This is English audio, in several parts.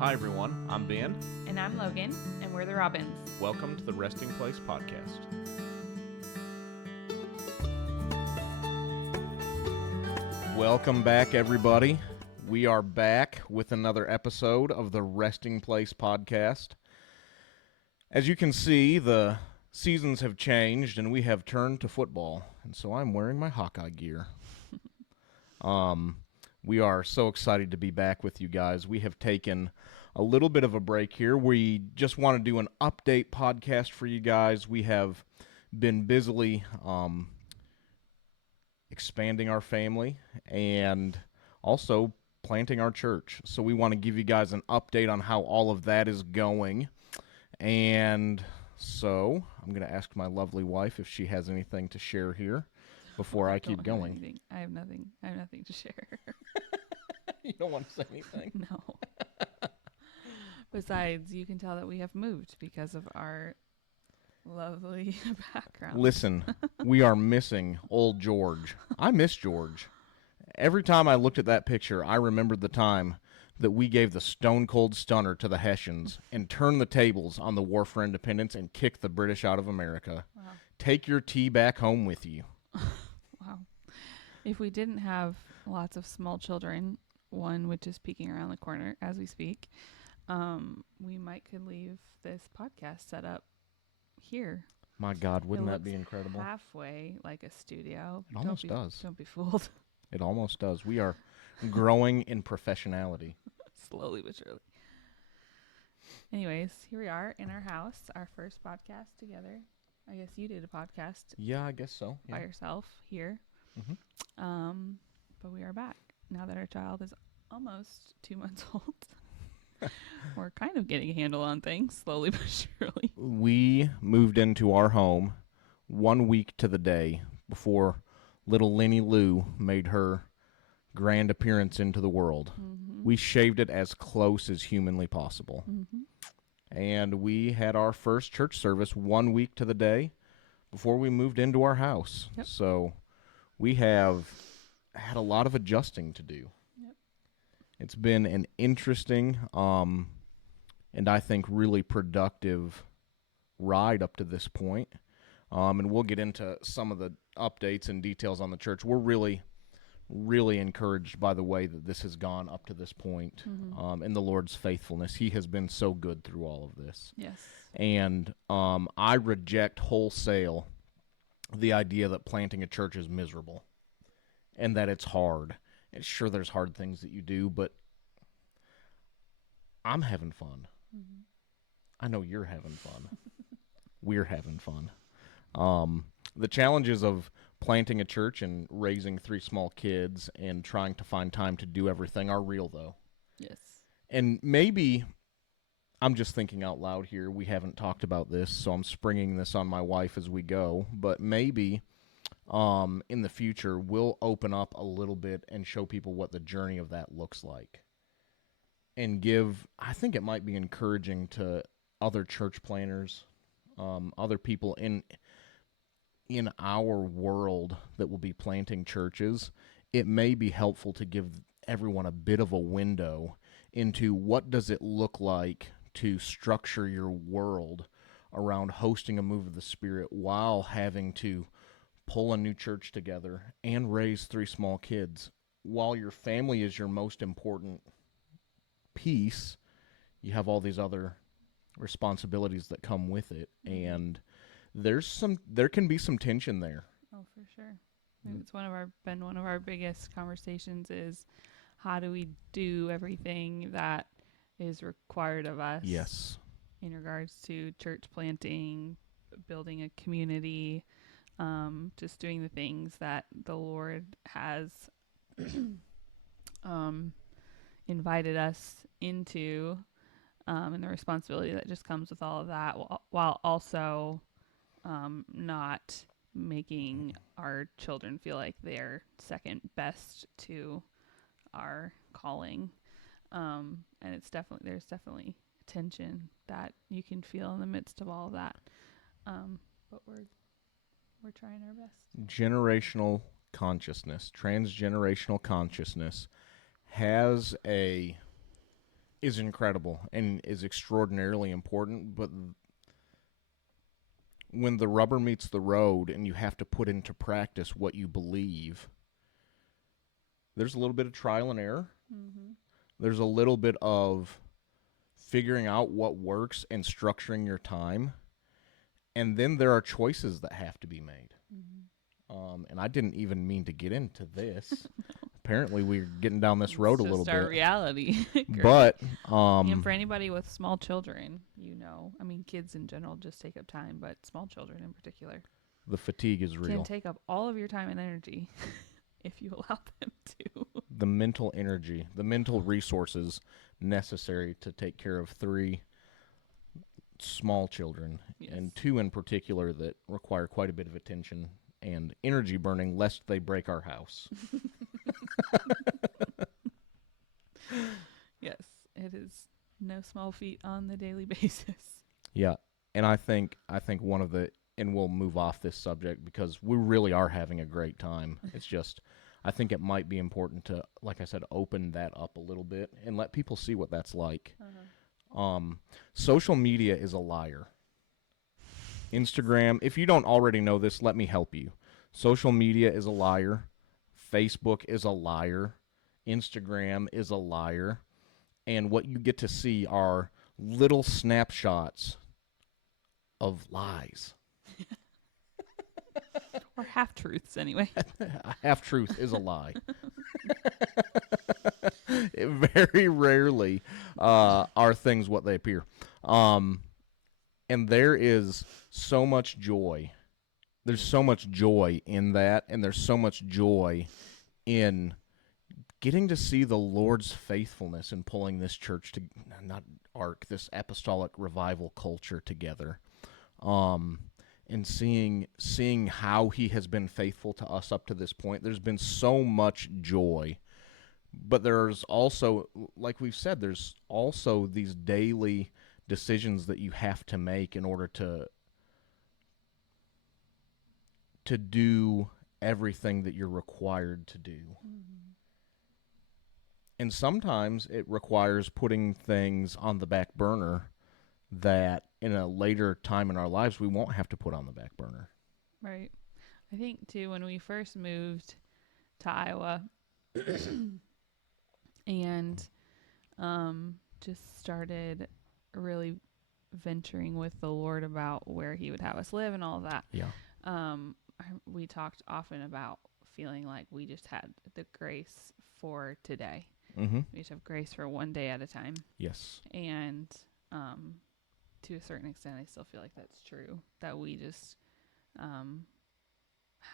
Hi everyone, I'm Ben. And I'm Logan, and we're the Robins. Welcome to the Resting Place Podcast. Welcome back, everybody. We are back with another episode of the Resting Place Podcast. As you can see, the seasons have changed and we have turned to football, and so I'm wearing my Hawkeye gear. We are so excited to be back with you guys. We have taken a little bit of a break here. We just want to do an update podcast for you guys. We have been busily expanding our family and also planting our church. So we want to give you guys an update on how all of that is going. And so I'm going to ask my lovely wife if she has anything to share here before I keep going. I have nothing to share. You don't want to say anything? No. Besides, you can tell that we have moved because of our lovely background. Listen, we are missing old George. I miss George. Every time I looked at that picture, I remembered the time that we gave the stone cold stunner to the Hessians and turned the tables on the war for independence and kicked the British out of America. Wow. Take your tea back home with you. Wow. If we didn't have lots of small children, one which is peeking around the corner as we speak, we could leave this podcast set up here. My God, wouldn't that be incredible? Halfway like a studio. It almost does. Don't be fooled. It almost does. We are growing in professionality. Slowly but surely. Anyways, here we are in our house, our first podcast together. I guess you did a podcast. Yeah, I guess so. By yourself here. Mm-hmm. But we are back now that our child is almost 2 months old. We're kind of getting a handle on things, slowly but surely. We moved into our home 1 week to the day before little Lenny Lou made her grand appearance into the world. Mm-hmm. We shaved it as close as humanly possible. Mm-hmm. And we had our first church service 1 week to the day before we moved into our house. Yep. So we have had a lot of adjusting to do. Yep. It's been an interesting and I think really productive ride up to this point. And we'll get into some of the updates and details on the church. We're really, really encouraged by the way that this has gone up to this point, in the Lord's faithfulness. He has been so good through all of this. Yes. And I reject wholesale the idea that planting a church is miserable and that it's hard. And sure, there's hard things that you do, but I'm having fun. Mm-hmm. I know you're having fun. We're having fun. The challenges of planting a church and raising 3 small kids and trying to find time to do everything are real, though. Yes. And maybe, I'm just thinking out loud here, we haven't talked about this, so I'm springing this on my wife as we go, but maybe in the future we'll open up a little bit and show people what the journey of that looks like. And I think it might be encouraging to other church planners, other people in our world that will be planting churches. It may be helpful to give everyone a bit of a window into what does it look like to structure your world around hosting a move of the Spirit while having to pull a new church together and raise 3 small kids. While your family is your most important piece, you have all these other responsibilities that come with it, and there can be some tension there. Oh, for sure. It's been one of our biggest conversations is how do we do everything that is required of us? Yes. In regards to church planting, building a community, just doing the things that the Lord has invited us into, and the responsibility that just comes with all of that, while also not making our children feel like they're second best to our calling. And there's definitely tension that you can feel in the midst of all of that. But we're trying our best. Generational consciousness, transgenerational consciousness has a is incredible and is extraordinarily important, but when the rubber meets the road and you have to put into practice what you believe, there's a little bit of trial and error. Mm-hmm. There's a little bit of figuring out what works and structuring your time. And then there are choices that have to be made. Mm-hmm. And I didn't even mean to get into this. Apparently, we're getting down this road a It's little just our bit. reality. But and for anybody with small children, I mean, kids in general just take up time, but small children in particular the fatigue is can real. take up all of your time and energy if you allow them to. The mental energy, the mental resources necessary to take care of 3 small children, Yes. and 2 in particular that require quite a bit of attention and energy burning, lest they break our house. Yes, it is no small feat on the daily basis. Yeah, and I think one of the, and we'll move off this subject because we really are having a great time. It's just, I think it might be important to, like I said, open that up a little bit and let people see what that's like. Social media is a liar. Instagram, if you don't already know this, let me help you. Social media is a liar. Facebook is a liar. Instagram is a liar. And what you get to see are little snapshots of lies. Or half truths, anyway. Half truth is a lie. Very rarely are things what they appear. And there is so much joy. There's so much joy in that, and there's so much joy in getting to see the Lord's faithfulness in pulling this church to, not arc, this apostolic revival culture together. And seeing how he has been faithful to us up to this point. There's been so much joy. But there's also, like we've said, there's also these daily decisions that you have to make in order to do everything that you're required to do. Mm-hmm. And sometimes it requires putting things on the back burner that in a later time in our lives we won't have to put on the back burner. Right. I think, too, when we first moved to Iowa and just started really venturing with the Lord about where he would have us live and all of that, Yeah. we talked often about feeling like we just had the grace for today. Mm-hmm. We just have grace for one day at a time. Yes. And to a certain extent, I still feel like that's true, that we just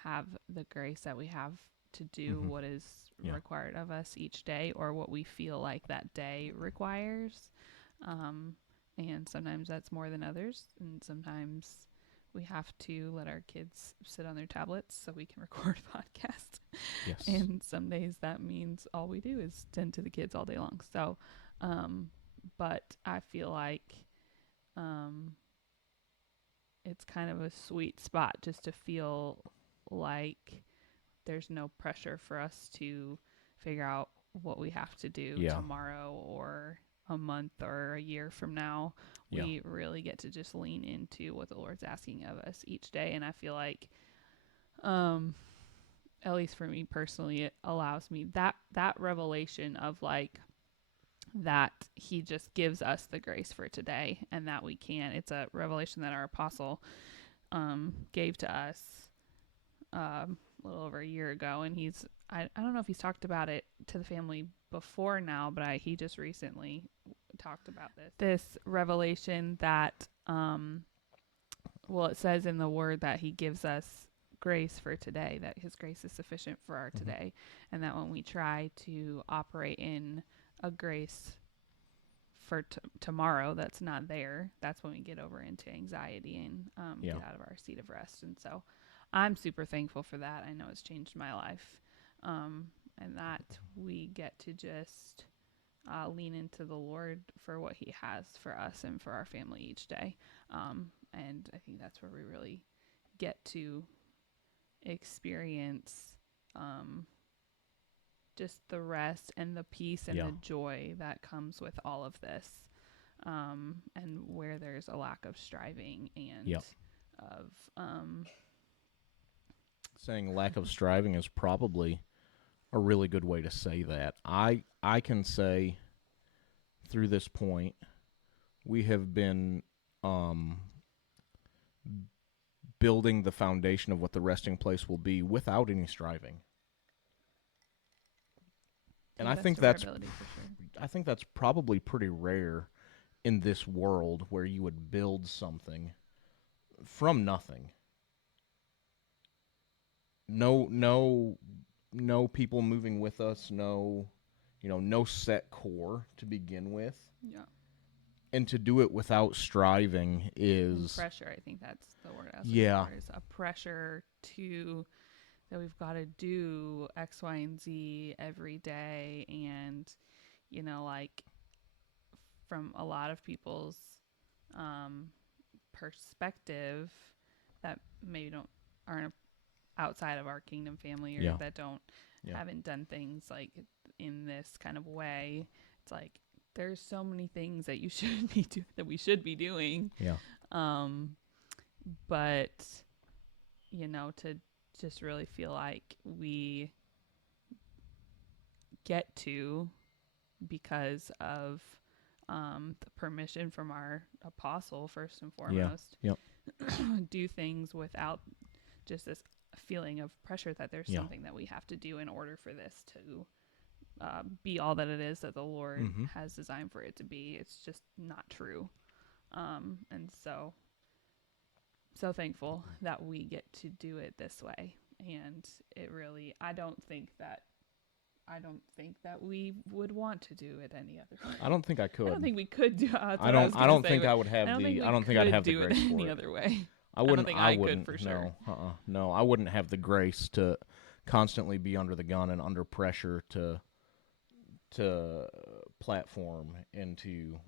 have the grace that we have to do what is required of us each day, or what we feel like that day requires. And sometimes that's more than others, and sometimes we have to let our kids sit on their tablets so we can record a podcast. Yes. And some days that means all we do is tend to the kids all day long. So, but I feel like it's kind of a sweet spot just to feel like there's no pressure for us to figure out what we have to do tomorrow or a month or a year from now. We really get to just lean into what the Lord's asking of us each day. And I feel like, at least for me personally, it allows me that revelation of like, that he just gives us the grace for today, and that we can. It's a revelation that our apostle gave to us a little over a year ago, and I don't know if he's talked about it to the family before now, but he just recently talked about this revelation that it says in the word that he gives us grace for today, that his grace is sufficient for our today, and that when we try to operate in a grace for tomorrow that's not there, that's when we get over into anxiety and get out of our seat of rest. And so I'm super thankful for that. I know it's changed my life, and that we get to just lean into the Lord for what he has for us and for our family each day. And I think that's where we really get to experience just the rest and the peace and Yeah. the joy that comes with all of this, and where there's a lack of striving and Yep. of Saying lack of striving is probably a really good way to say that. I can say through this point we have been um, building the foundation of what the resting place will be without any striving. And I think best of our that's ability for sure. I think that's probably pretty rare in this world where you would build something from nothing. No people moving with us, no set core to begin with. Yeah. And to do it without striving And is pressure, I think that's the word I was yeah. looking for, is a pressure to that we've got to do X, Y, and Z every day. And, like from a lot of people's perspective that maybe aren't outside of our kingdom family, or Yeah. that don't Yeah. haven't done things like in this kind of way. It's like there's so many things that you should be that we should be doing. Yeah. But to just really feel like we get to, because of the permission from our apostle first and foremost, Yep. do things without just this feeling of pressure that there's Yeah. something that we have to do in order for this to be all that it is that the Lord Mhm. has designed for it to be. It's just not true. And so thankful that we get to do it this way. And it really, I don't think that we would want to do it any other way. I don't think I could. I don't think we could do. I don't think I would have I I don't think I'd have the do it grace for any it. other way. I wouldn't. think I I could wouldn't. for sure. No, I wouldn't have the grace to constantly be under the gun and under pressure to platform and to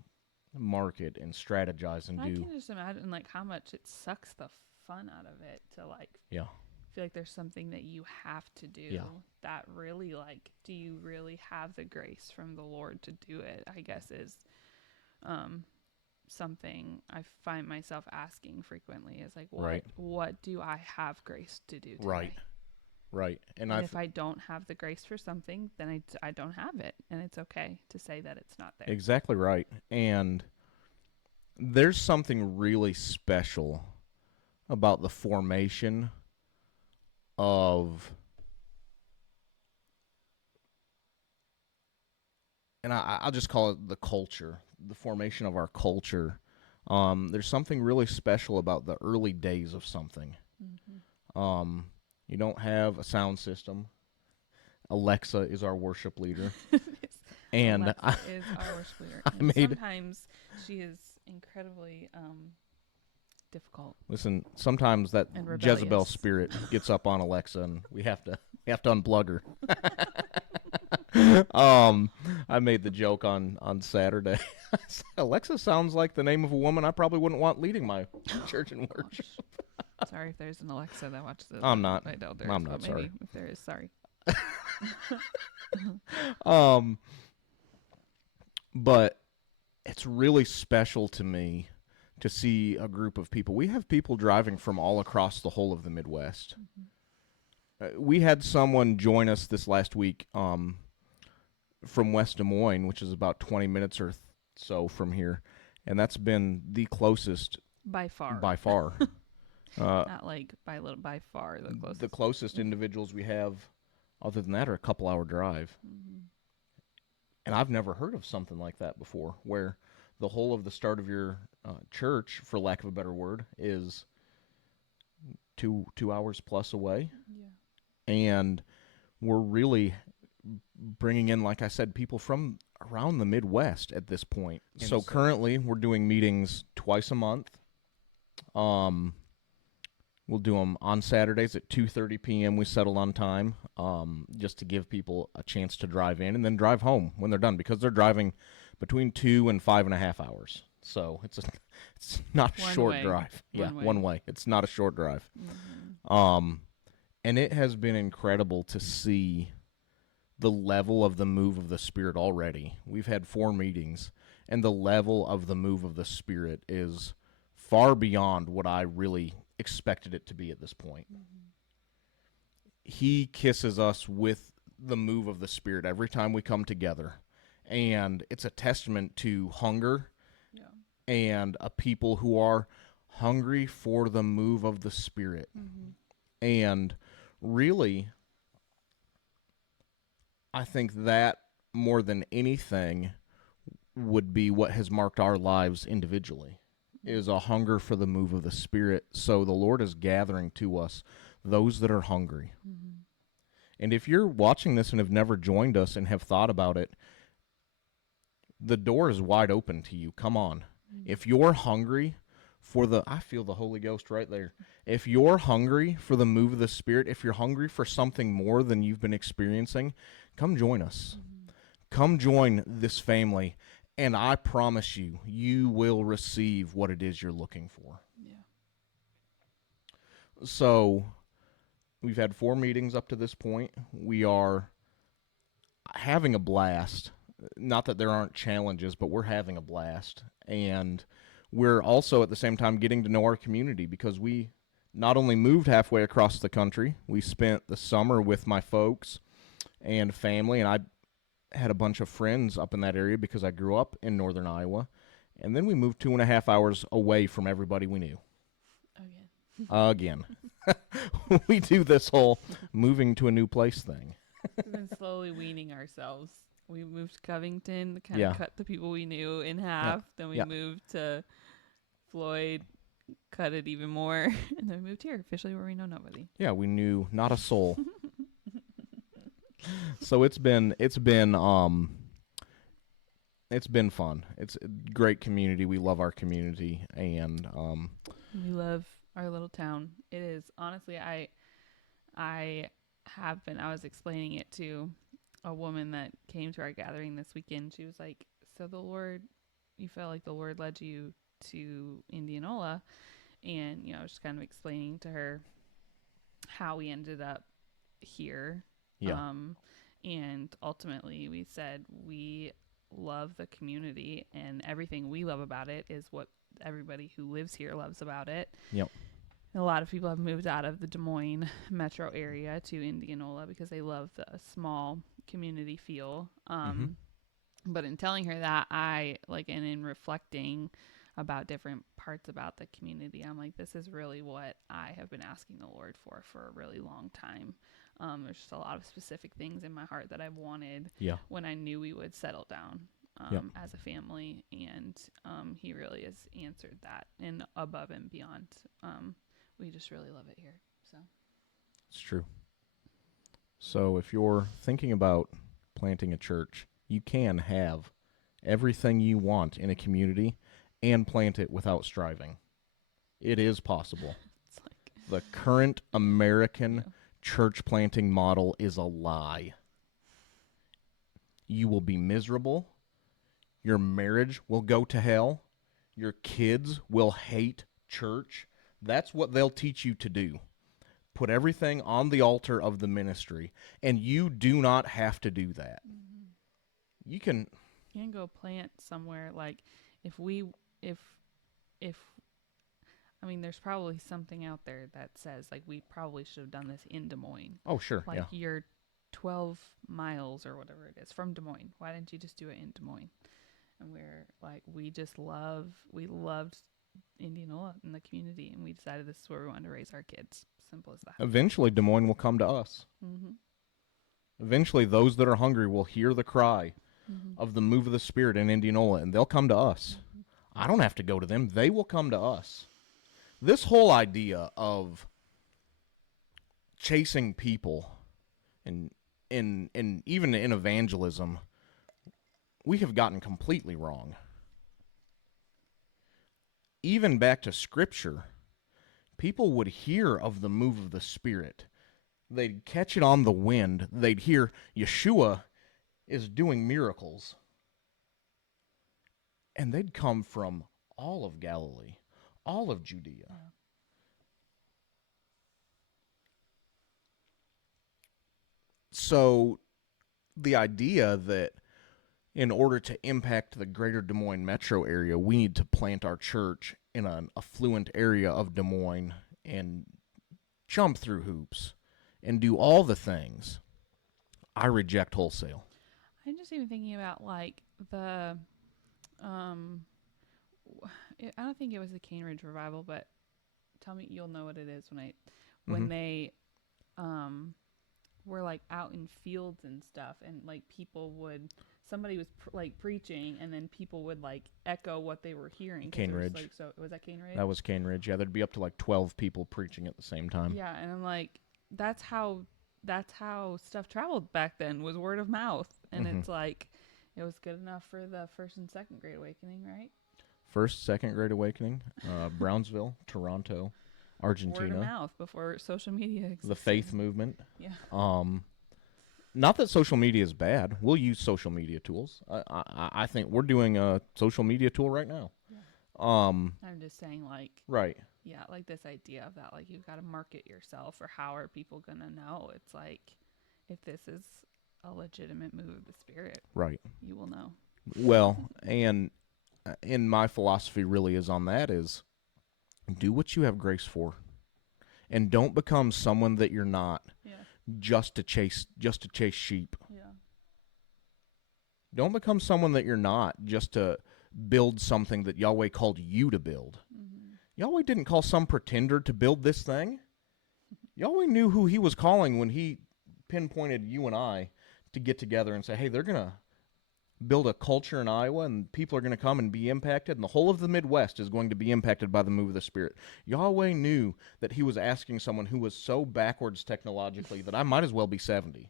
market and strategize and I do. can just imagine like how much it sucks the fun out of it to like Yeah. feel like there's something that you have to do. Yeah. That really, like, do you really have the grace from the Lord to do it? I guess is something I find myself asking frequently, is like, Right. what do I have grace to do today? Right. And And if I don't have the grace for something, then I don't have it. And it's okay to say that it's not there. exactly right. And there's something really special about the formation of, and I'll just call it the culture, the formation of our culture. There's something really special about the early days of something. Mm-hmm. You don't have a sound system. Alexa is our worship leader. And Alexa is our worship leader. Sometimes she is incredly difficult. Listen, sometimes that Jezebel spirit gets up on Alexa, and we have to unplug her. I made the joke on Saturday. Alexa sounds like the name of a woman I probably wouldn't want leading my church and worship. Sorry if there's an Alexa that watches this. I'm not. I doubt there I'm is, not but maybe sorry. if there is, sorry. But it's really special to me to see a group of people. We have people driving from all across the whole of the Midwest. Mm-hmm. We had someone join us this last week from West Des Moines, which is about 20 minutes or so from here, and that's been the closest by far. Not like by far the closest. The closest individuals we have, other than that, are a couple-hour drive. Mm-hmm. And I've never heard of something like that before, where the whole of the start of your church, for lack of a better word, is 2 hours plus away. Yeah. And we're really bringing in, like I said, people from around the Midwest at this point. So currently, we're doing meetings twice a month. We'll do them on Saturdays at 2:30 p.m. We settle on time, just to give people a chance to drive in and then drive home when they're done, because they're driving between 2 and 5.5 hours. So it's not a short drive. One way. It's not a short drive. Mm-hmm. And it has been incredible to see the level of the move of the Spirit already. We've had 4 meetings, and the level of the move of the Spirit is far beyond what I really expected it to be at this point. He kisses us with the move of the Spirit every time we come together, and it's a testament to hunger and a people who are hungry for the move of the Spirit. And really, I think that more than anything would be what has marked our lives individually, is a hunger for the move of the Spirit. So the Lord is gathering to us those that are hungry. And if you're watching this and have never joined us and have thought about it, the door is wide open to you. Come on. If you're hungry for I feel the Holy Ghost right there. If you're hungry for the move of the Spirit, if you're hungry for something more than you've been experiencing, come join us. Come join this family, and I promise you, you will receive what it is you're looking for. So, we've had 4 meetings up to this point. We are having a blast. Not that there aren't challenges, but we're having a blast. And we're also at the same time getting to know our community, because we not only moved halfway across the country, we spent the summer with my folks and family, and I had a bunch of friends up in that area because I grew up in northern Iowa. And then we moved 2.5 hours away from everybody we knew. Again. We do this whole moving to a new place thing. We've been slowly weaning ourselves. We moved to Covington, kind of cut the people we knew in half. Then we moved to Floyd, cut it even more. And then we moved here, officially where we know nobody. Yeah, we knew not a soul. So it's been fun. It's a great community. We love our community, and we love our little town. It is honestly, I was explaining it to a woman that came to our gathering this weekend. She was like, so you felt like the Lord led you to Indianola, and I was just kind of explaining to her how we ended up here. And ultimately we said we love the community, and everything we love about it is what everybody who lives here loves about it. And a lot of people have moved out of the Des Moines metro area to Indianola because they love the small community feel. But in telling her that, and in reflecting about different parts about the community, I'm like, this is really what I have been asking the Lord for a really long time. There's just a lot of specific things in my heart that I wanted when I knew we would settle down as a family, and he really has answered that and above and beyond. We just really love it here. So it's true. So if you're thinking about planting a church, you can have everything you want in a community and plant it without striving. It is possible. It's like the current American church planting model is a lie. You will be miserable. Your marriage will go to hell. Your kids will hate church. That's what they'll teach you to do. Put everything on the altar of the ministry, and you do not have to do that. You can go plant somewhere. Like if there's probably something out there that says like we probably should have done this in Des Moines. Oh, sure. Like you're 12 miles or whatever it is from Des Moines. Why didn't you just do it in Des Moines? And we're like, we loved Indianola and the community, and we decided this is where we wanted to raise our kids. Simple as that. Eventually, Des Moines will come to us. Eventually, those that are hungry will hear the cry of the move of the Spirit in Indianola, and they'll come to us. I don't have to go to them. They will come to us. This whole idea of chasing people and even in evangelism, we have gotten completely wrong. Even back to Scripture, people would hear of the move of the Spirit. They'd catch it on the wind. They'd hear Yeshua is doing miracles. And they'd come from all of Galilee, all of Judea. So the idea that in order to impact the greater Des Moines metro area, we need to plant our church in an affluent area of Des Moines and jump through hoops and do all the things, I reject wholesale. I'm just even thinking about like the um I don't think it was the Cane Ridge revival, but tell me, you'll know what it is when Mm-hmm. they um were like out in fields and stuff, and like people would somebody was like preaching, and then people would like echo what they were hearing because Cane there was Ridge. like, so was that Cane Ridge? That was Cane Ridge. Yeah, there'd be up to like 12 people preaching at the same time. Yeah, and I'm like, that's how that's how stuff traveled back then, was word of mouth, and Mm-hmm. it's like it was good enough for the first and second Great Awakening, right? First, second Great Awakening, Brownsville, Toronto, Word of Argentina, mouth before social media the existed. faith movement. Yeah. Um, Not that social media is bad. We'll use social media tools. I think we're doing a social media tool right now. Yeah. Um, I'm just saying, like, right, yeah, like this idea of that, like, you've got to market yourself, or how are people going to know? It's like, if this is a legitimate move of the Spirit, right. you will know. Well, and in my philosophy really is on that is do what you have grace for, and don't become someone that you're not Yeah. just to chase sheep. Yeah. Don't become someone that you're not just to build something that Yahweh called you to build. Mm-hmm. Yahweh didn't call some pretender to build this thing. Yahweh knew who he was calling when he pinpointed you and I to get together and say, hey, they're going to build a culture in Iowa and people are going to come and be impacted, and the whole of the Midwest is going to be impacted by the move of the Spirit. Yahweh knew that he was asking someone who was so backwards technologically that I might as well be 70.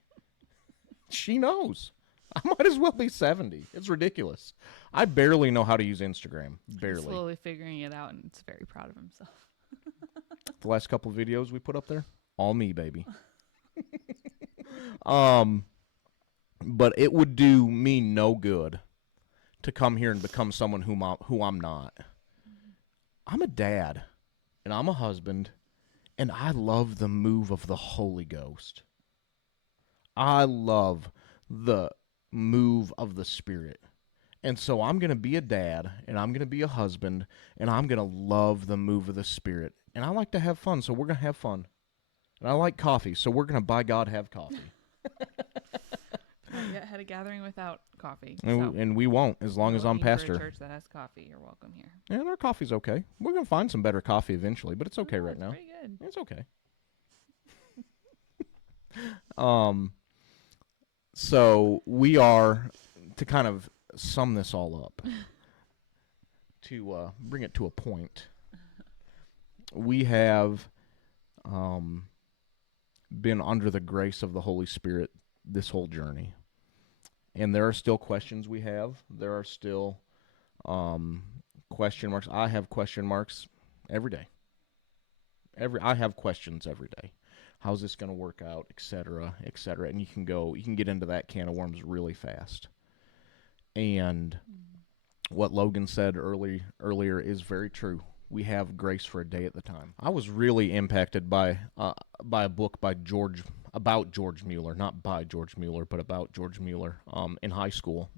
She knows. I might as well be 70. It's ridiculous. I barely know how to use Instagram. He's Barely. slowly figuring it out, and it's very proud of himself. The last couple of videos we put up there, all me, baby. um, but it would do me no good to come here and become someone who I'm not. I'm a dad, and I'm a husband, and I love the move of the Holy Ghost. I love the move of the Spirit. And so I'm going to be a dad, and I'm going to be a husband, and I'm going to love the move of the Spirit. And I like to have fun, so we're going to have fun. And I like coffee, so we're going to, by God, have coffee. Not yet had a gathering without coffee. And we won't, as long as I'm For a pastor. church that has coffee, you're welcome here. And our coffee's okay. We're going to find some better coffee eventually, but it's okay right now. Pretty good. It's okay. um, So we are, to kind of sum this all up, to bring it to a point, we have been under the grace of the Holy Spirit this whole journey. And there are still questions we have. There are still question marks. I have question marks every day. I have questions every day. How's this going to work out, et cetera, et cetera. And you can get into that can of worms really fast. And what Logan said earlier is very true. We have grace for a day at the time. I was really impacted by a book about George Mueller, not by George Mueller, but about George Mueller in high school.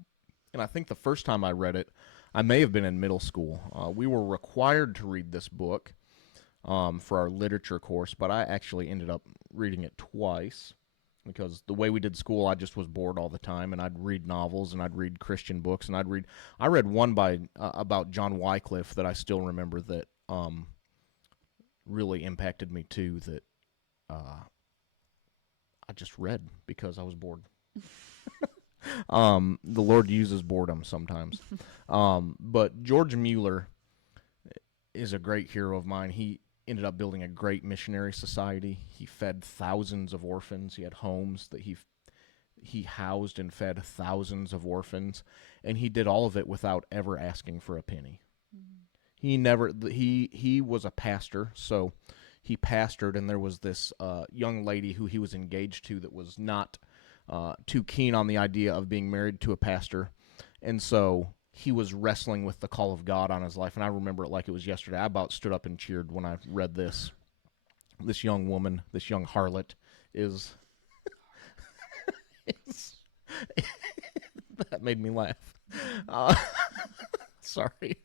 And I think the first time I read it, I may have been in middle school. We were required to read this book for our literature course, but I actually ended up reading it twice because the way we did school, I just was bored all the time, and I'd read novels and I'd read Christian books, and I read one by about John Wycliffe that I still remember that really impacted me too. That I just read because I was bored. The Lord uses boredom sometimes, but George Mueller is a great hero of mine. He ended up building a great missionary society. He fed thousands of orphans. He had homes that he housed and fed thousands of orphans, and he did all of it without ever asking for a penny. He was a pastor, so he pastored, and there was this young lady who he was engaged to that was not too keen on the idea of being married to a pastor, and so he was wrestling with the call of God on his life. And I remember it like it was yesterday. I about stood up and cheered when I read this. This young woman, this young harlot, is That made me laugh. Uh, sorry.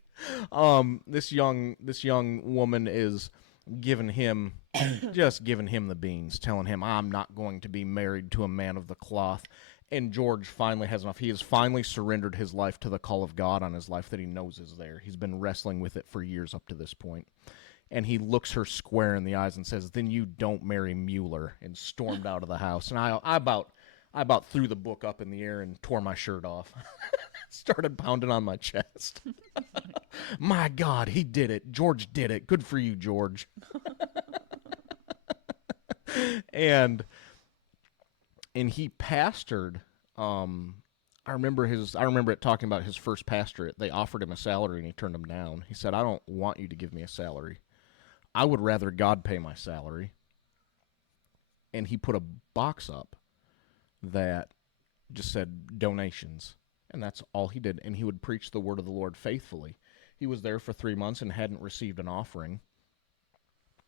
This young woman is giving him just giving him the beans, telling him I'm not going to be married to a man of the cloth. And George finally has enough. He has finally surrendered his life to the call of God on his life that he knows is there. He's been wrestling with it for years up to this point. And he looks her square in the eyes and says, "Then you don't marry Mueller," and stormed out of the house. And I about threw the book up in the air and tore my shirt off. Started pounding on my chest. My God, he did it. George did it. Good for you, George. and and he pastored. I remember it talking about his first pastorate. They offered him a salary and he turned them down. He said, "I don't want you to give me a salary. I would rather God pay my salary." And he put a box up that just said donations. And that's all he did. And he would preach the word of the Lord faithfully. He was there for 3 months and hadn't received an offering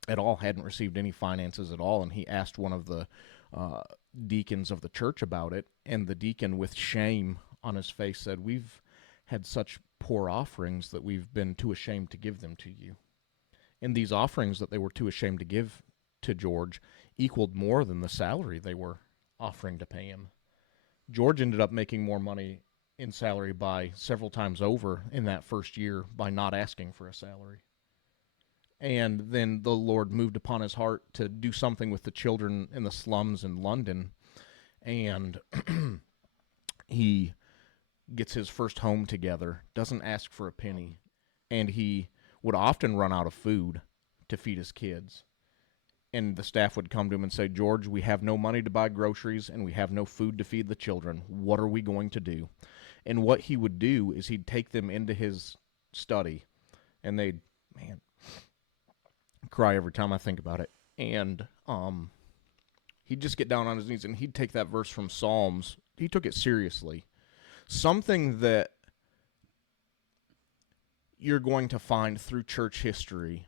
at all, hadn't received any finances at all. And he asked one of the deacons of the church about it. And the deacon, with shame on his face, said, "We've had such poor offerings that we've been too ashamed to give them to you." And these offerings that they were too ashamed to give to George equaled more than the salary they were offering to pay him. George ended up making more money in salary by several times over in that first year by not asking for a salary. And then the Lord moved upon his heart to do something with the children in the slums in London. And he gets his first home together, doesn't ask for a penny, and he would often run out of food to feed his kids. And the staff would come to him and say, "George, we have no money to buy groceries and we have no food to feed the children. What are we going to do?" And what he would do is he'd take them into his study, and they'd, man, cry every time I think about it. And he'd just get down on his knees and he'd take that verse from Psalms. He took it seriously. Something that you're going to find through church history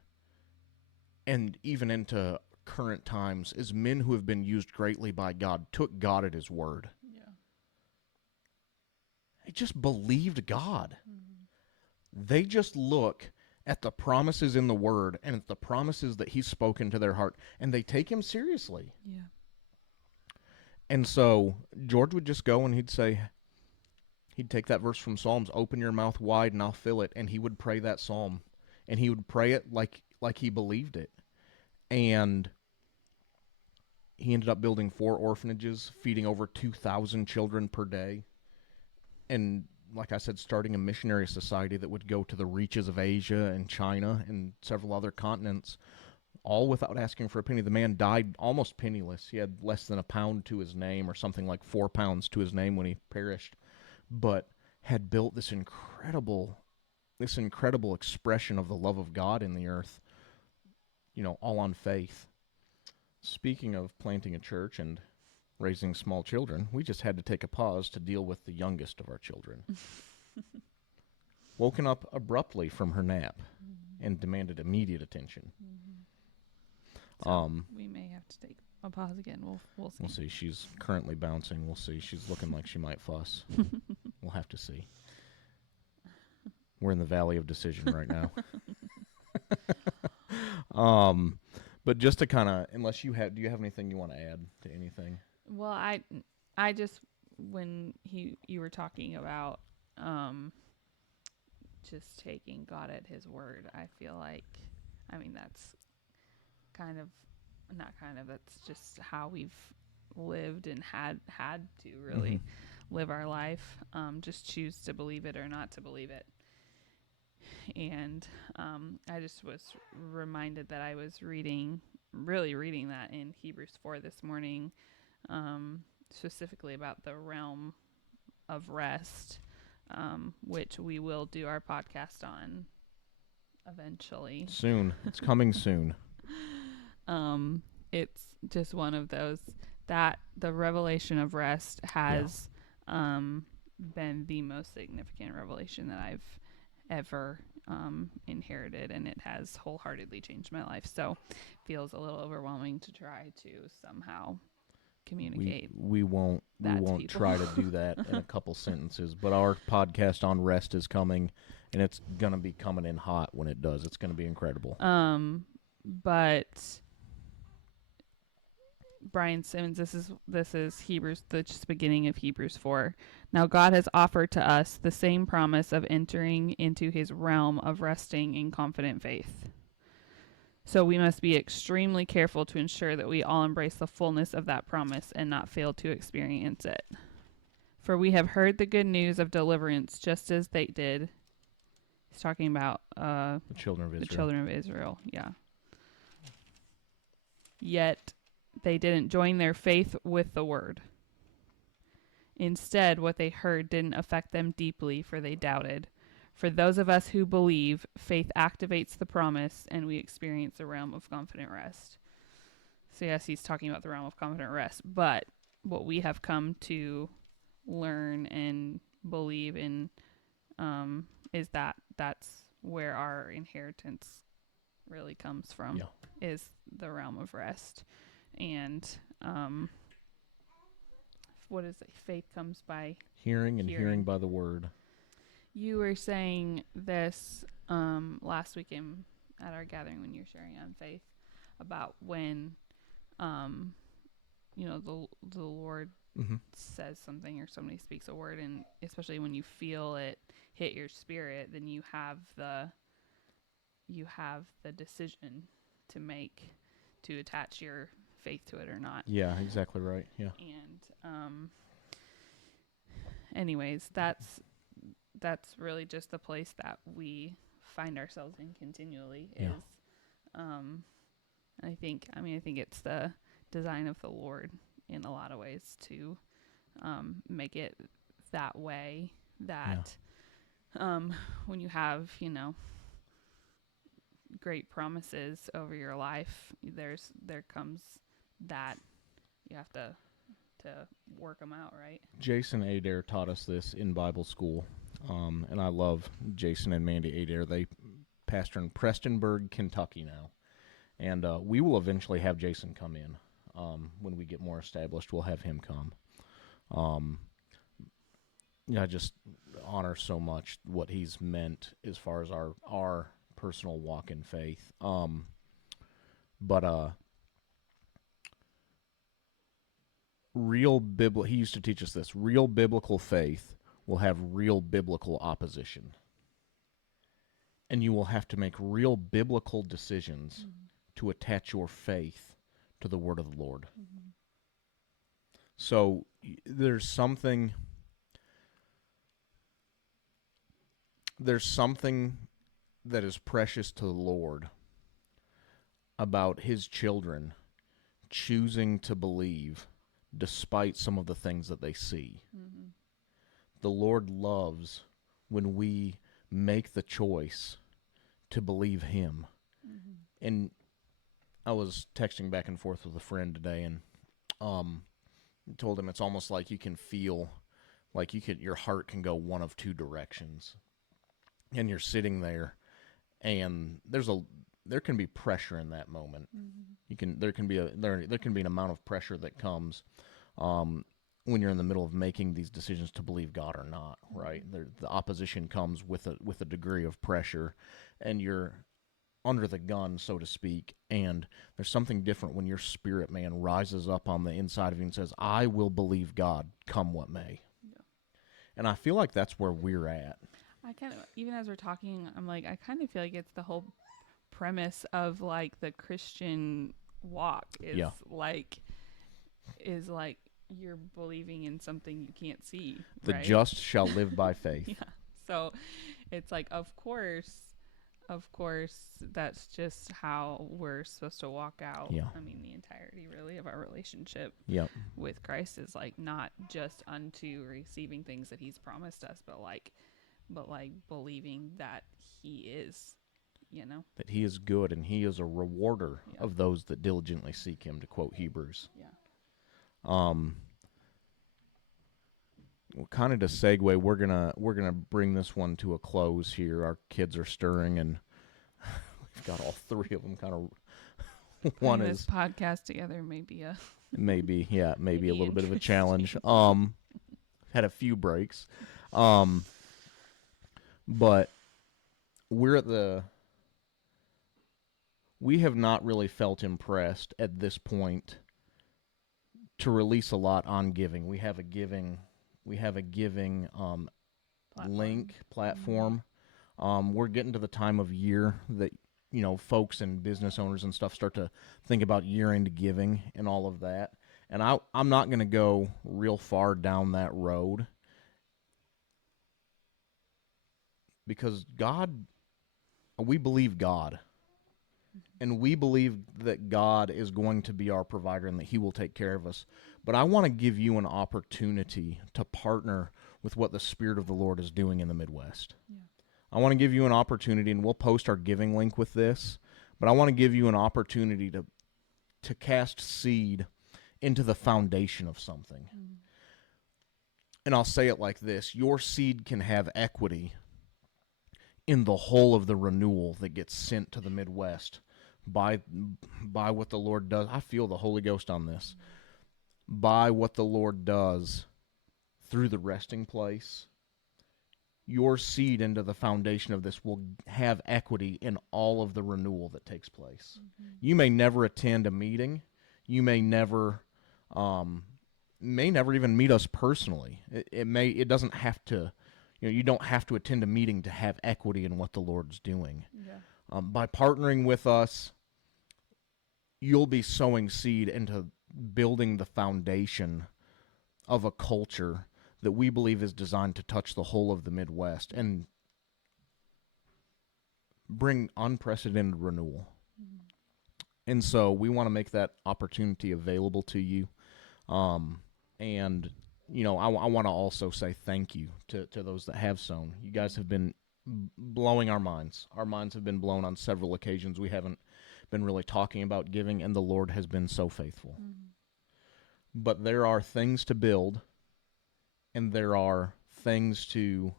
and even into current times is men who have been used greatly by God took God at his word. Yeah. They just believed God. Mm-hmm. They just look at the promises in the word and at the promises that he's spoken to their heart, and they take him seriously. Yeah. And so George would just go and he'd take that verse from Psalms, "Open your mouth wide and I'll fill it," and he would pray that psalm. And he would pray it like he believed it. And he ended up building 4 orphanages, feeding over 2,000 children per day. And like I said, starting a missionary society that would go to the reaches of Asia and China and several other continents, all without asking for a penny. The man died almost penniless. He had less than £1 to his name, or something like £4 to his name when he perished, but had built this incredible expression of the love of God in the earth, all on faith. Speaking of planting a church and raising small children, we just had to take a pause to deal with the youngest of our children. Woken up abruptly from her nap and demanded immediate attention. So we may have to take a pause again. We'll see. We'll see. She's currently bouncing. We'll see. She's looking like she might fuss. We'll have to see. We're in the valley of decision right now. But just to kind of, do you have anything you want to add to anything? Well, I just, when you were talking about just taking God at his word, I feel like, that's that's just how we've lived and had to really live our life. Just choose to believe it or not to believe it. And I just was reminded that I was reading that in Hebrews 4 this morning, specifically about the realm of rest, which we will do our podcast on eventually. Soon. It's coming soon. It's just one of those that the revelation of rest has been the most significant revelation that I've ever inherited, and it has wholeheartedly changed my life. So it feels a little overwhelming to try to somehow communicate. We won't People. try to do that in a couple sentences. But our podcast on rest is coming, and it's gonna be coming in hot when it does. It's gonna be incredible. But Brian Simmons, this is Hebrews, the just beginning of Hebrews 4. Now God has offered to us the same promise of entering into his realm of resting in confident faith. So we must be extremely careful to ensure that we all embrace the fullness of that promise and not fail to experience it. For we have heard the good news of deliverance just as they did. He's talking about The children of Israel. the children of Israel, yeah. Yet they didn't join their faith with the word. Instead, what they heard didn't affect them deeply, for they doubted. For those of us who believe, faith activates the promise, and we experience a realm of confident rest. So yes, he's talking about the realm of confident rest, but what we have come to learn and believe in is that that's where our inheritance really comes from, is the realm of rest. And what is it? Faith comes by hearing, and hearing by the word. You were saying this last weekend at our gathering when you were sharing on faith about when the Lord says something or somebody speaks a word, and especially when you feel it hit your spirit, then you have the decision to make, to attach your faith to it or not. Yeah, exactly right. Yeah. And anyways, that's really just the place that we find ourselves in continually is I think it's the design of the Lord in a lot of ways to make it that way, that when you have, great promises over your life, there comes that you have to work them out, right? Jason Adair taught us this in Bible school, and I love Jason and Mandy Adair. They pastor in Prestonburg, Kentucky now, and we will eventually have Jason come in. When we get more established, we'll have him come. I just honor so much what he's meant as far as our personal walk in faith. He used to teach us this. Real biblical faith will have real biblical opposition. And you will have to make real biblical decisions to attach your faith to the word of the Lord. Mm-hmm. So there's something that is precious to the Lord about his children choosing to believe despite some of the things that they see. Mm-hmm. The Lord loves when we make the choice to believe him. Mm-hmm. And I was texting back and forth with a friend today, and told him it's almost like you can feel like your heart can go one of two directions. And you're sitting there, and there can be pressure in that moment. Mm-hmm. There can be an amount of pressure that comes when you're in the middle of making these decisions to believe God or not, right? The opposition comes with a degree of pressure, and you're under the gun, so to speak, and there's something different when your spirit man rises up on the inside of you and says, I will believe God, come what may. Yeah. And I feel like that's where we're at. I kind of, even as we're talking, I'm like, I kind of feel like it's the whole premise of like the Christian walk is like you're believing in something you can't see. The right? just shall live by faith. Yeah. So it's like, of course, that's just how we're supposed to walk out. Yeah. I mean, the entirety really of our relationship with Christ is like not just unto receiving things that he's promised us, but like believing that he is, that he is good and he is a rewarder of those that diligently seek him, to quote Hebrews. Yeah. Kind of to segue, we're gonna bring this one to a close here. Our kids are stirring, and we've got all three of them kind of. One Putting is this podcast together, maybe a maybe, yeah, maybe a Pretty little bit of a interesting. challenge. Had a few breaks. Um, but we're at the we have not really felt impressed at this point to release a lot on giving. We have a giving Platform. link platform. We're getting to the time of year that folks and business owners and stuff start to think about year-end giving and all of that. And I'm not going to go real far down that road because we believe God. And we believe that God is going to be our provider and that He will take care of us. But I want to give you an opportunity to partner with what the Spirit of the Lord is doing in the Midwest. Yeah. I want to give you an opportunity, and we'll post our giving link with this, but I want to give you an opportunity to cast seed into the foundation of something. Mm. And I'll say it like this: your seed can have equity in the whole of the renewal that gets sent to the Midwest by what the Lord does. I feel the Holy Ghost on this. By what the Lord does through the resting place, your seed into the foundation of this will have equity in all of the renewal that takes place. Mm-hmm. You may never attend a meeting. You um, may never even meet us personally. It doesn't have to, you don't have to attend a meeting to have equity in what the Lord's doing. Yeah. By partnering with us, you'll be sowing seed into building the foundation of a culture that we believe is designed to touch the whole of the Midwest and bring unprecedented renewal. Mm. And so we want to make that opportunity available to you. And, I want to also say thank you to those that have sown. You guys have been blowing our minds. Our minds have been blown on several occasions. We haven't been really talking about giving, and the Lord has been so faithful. Mm. But there are things to build, and there are things to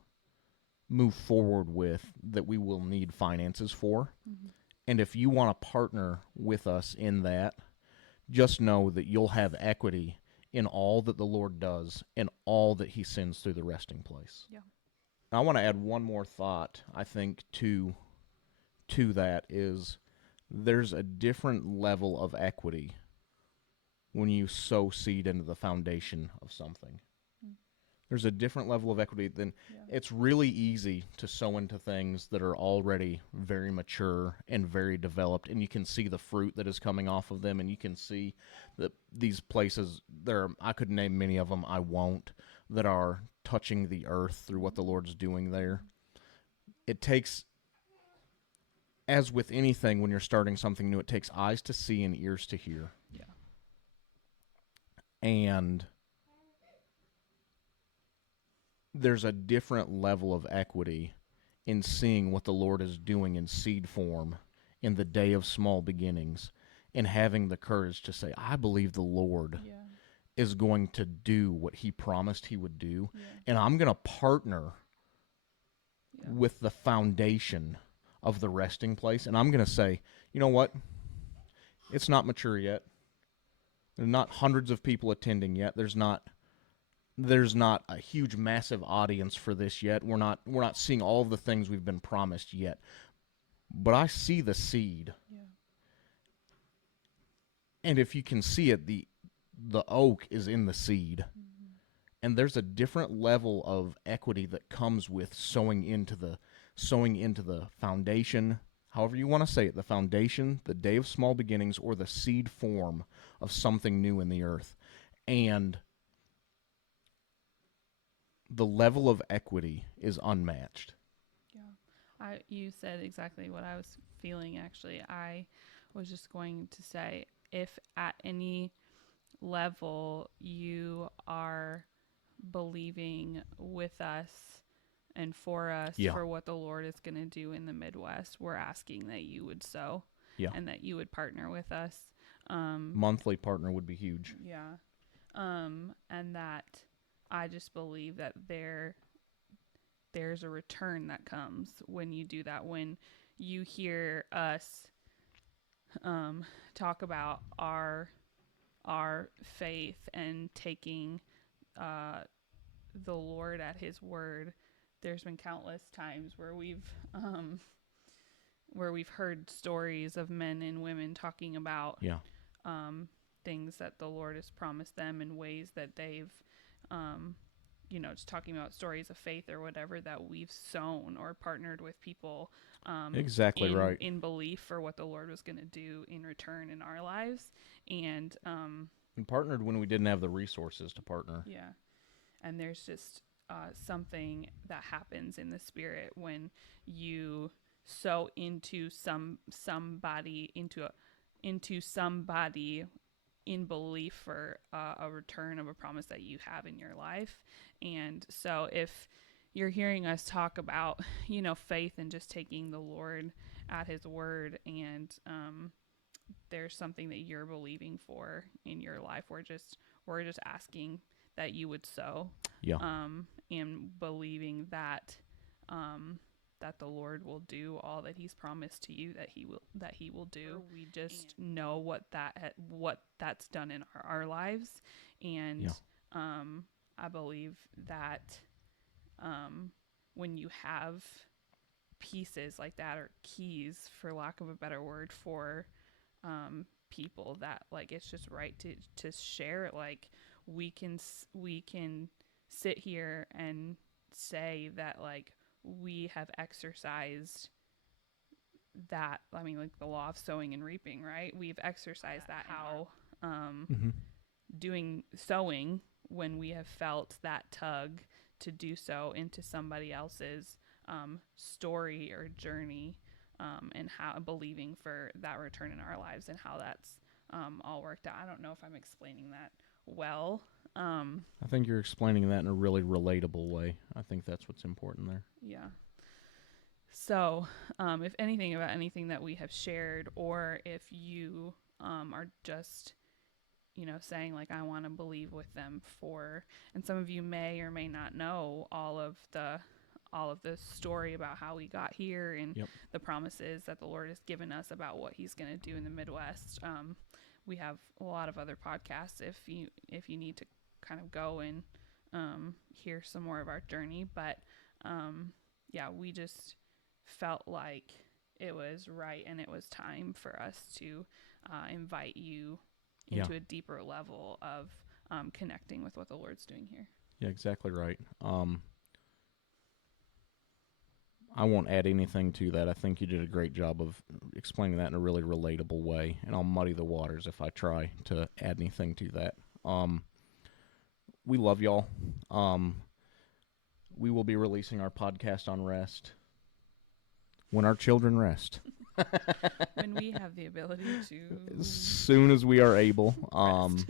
move forward with that we will need finances for. Mm-hmm. And if you want to partner with us in that, just know that you'll have equity in all that the Lord does and all that He sends through the resting place. Yeah. I want to add one more thought, I think, to that is there's a different level of equity when you sow seed into the foundation of something. Mm. There's a different level of equity than it's really easy to sow into things that are already very mature and very developed, and you can see the fruit that is coming off of them, and you can see that these places I could name many of them, I won't, that are touching the earth through what the Lord's doing there. It takes, as with anything when you're starting something new, it takes eyes to see and ears to hear. Yeah. And there's a different level of equity in seeing what the Lord is doing in seed form in the day of small beginnings and having the courage to say, I believe the Lord is going to do what He promised He would do, and I'm going to partner with the foundation of the resting place, and I'm going to say, you know what? It's not mature yet. There's not hundreds of people attending yet. There's not a huge massive audience for this yet. We're not seeing all of the things we've been promised yet. But I see the seed. Yeah. And if you can see it, the oak is in the seed. Mm-hmm. And there's a different level of equity that comes with sowing into the foundation, however you want to say it, the foundation, the day of small beginnings, or the seed form of something new in the earth. And the level of equity is unmatched. Yeah. You said exactly what I was feeling, actually. I was just going to say, if at any level you are believing with us and for us for what the Lord is going to do in the Midwest, we're asking that you would sow and that you would partner with us. Monthly partner would be huge. Yeah. And that I just believe that there's a return that comes when you do that. When you hear us talk about our our faith and taking the Lord at His word. There's been countless times where we've heard stories of men and women talking about Yeah. things that the Lord has promised them in ways that they've, just talking about stories of faith or whatever that we've sown or partnered with people Exactly right. in belief for what the Lord was going to do in return in our lives. And And partnered when we didn't have the resources to partner. yeah, and there's just something that happens in the spirit when you sow into somebody into somebody in belief for a return of a promise that you have in your life. And so if you're hearing us talk about faith and just taking the Lord at His word, and there's something that you're believing for in your life, we're just asking that you would sow, Yeah. and believing that that the Lord will do all that He's promised to you that He will do. We just know what that's done in our lives, and Yeah. I believe that when you have pieces like that, or keys, for lack of a better word, for people, that like it's just right to share it. Like we can sit here and say that like we have exercised that. I mean, like the law of sowing and reaping, right? We've exercised that, how Mm-hmm. doing sowing when we have felt that tug to do so into somebody else's story or journey, and how believing for that return in our lives, and how that's all worked out. I don't know if I'm explaining that well. I think you're explaining that in a really relatable way. I think that's what's important there. Yeah. So, if anything about anything that we have shared, or if you are just saying like I want to believe with them for, and some of you may or may not know all of the story about how we got here, and Yep. the promises that the Lord has given us about what He's going to do in the Midwest. We have a lot of other podcasts if you need to kind of go and hear some more of our journey. But yeah, we just felt like it was right and it was time for us to invite you into a deeper level of connecting with what the Lord's doing here. Yeah, exactly right. I won't add anything to that. I think you did a great job of explaining that in a really relatable way, and I'll muddy the waters if I try to add anything to that. We love y'all. We will be releasing our podcast on rest when our children rest. When we have the ability to. As soon as we are able. Rest.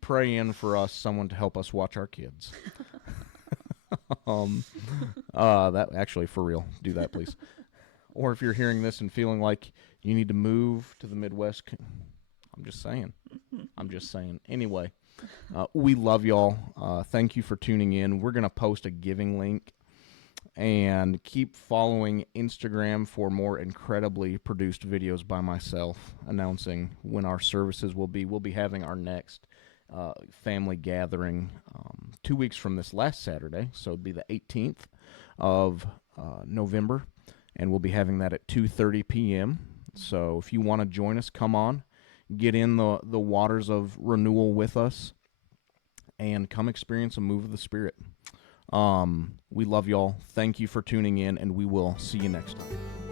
Pray in for us, someone to help us watch our kids. That actually, for real, do that, please. Or if you're hearing this and feeling like you need to move to the Midwest, I'm just saying. Anyway, we love y'all. Thank you for tuning in. We're going to post a giving link, and keep following Instagram for more incredibly produced videos by myself announcing when our services will be. We'll be having our next family gathering 2 weeks from this last Saturday, so it'll be the 18th of November, and we'll be having that at 2:30 p.m. So if you want to join us, come on, get in the waters of renewal with us, and come experience a move of the Spirit. We love y'all. Thank you for tuning in, and we will see you next time.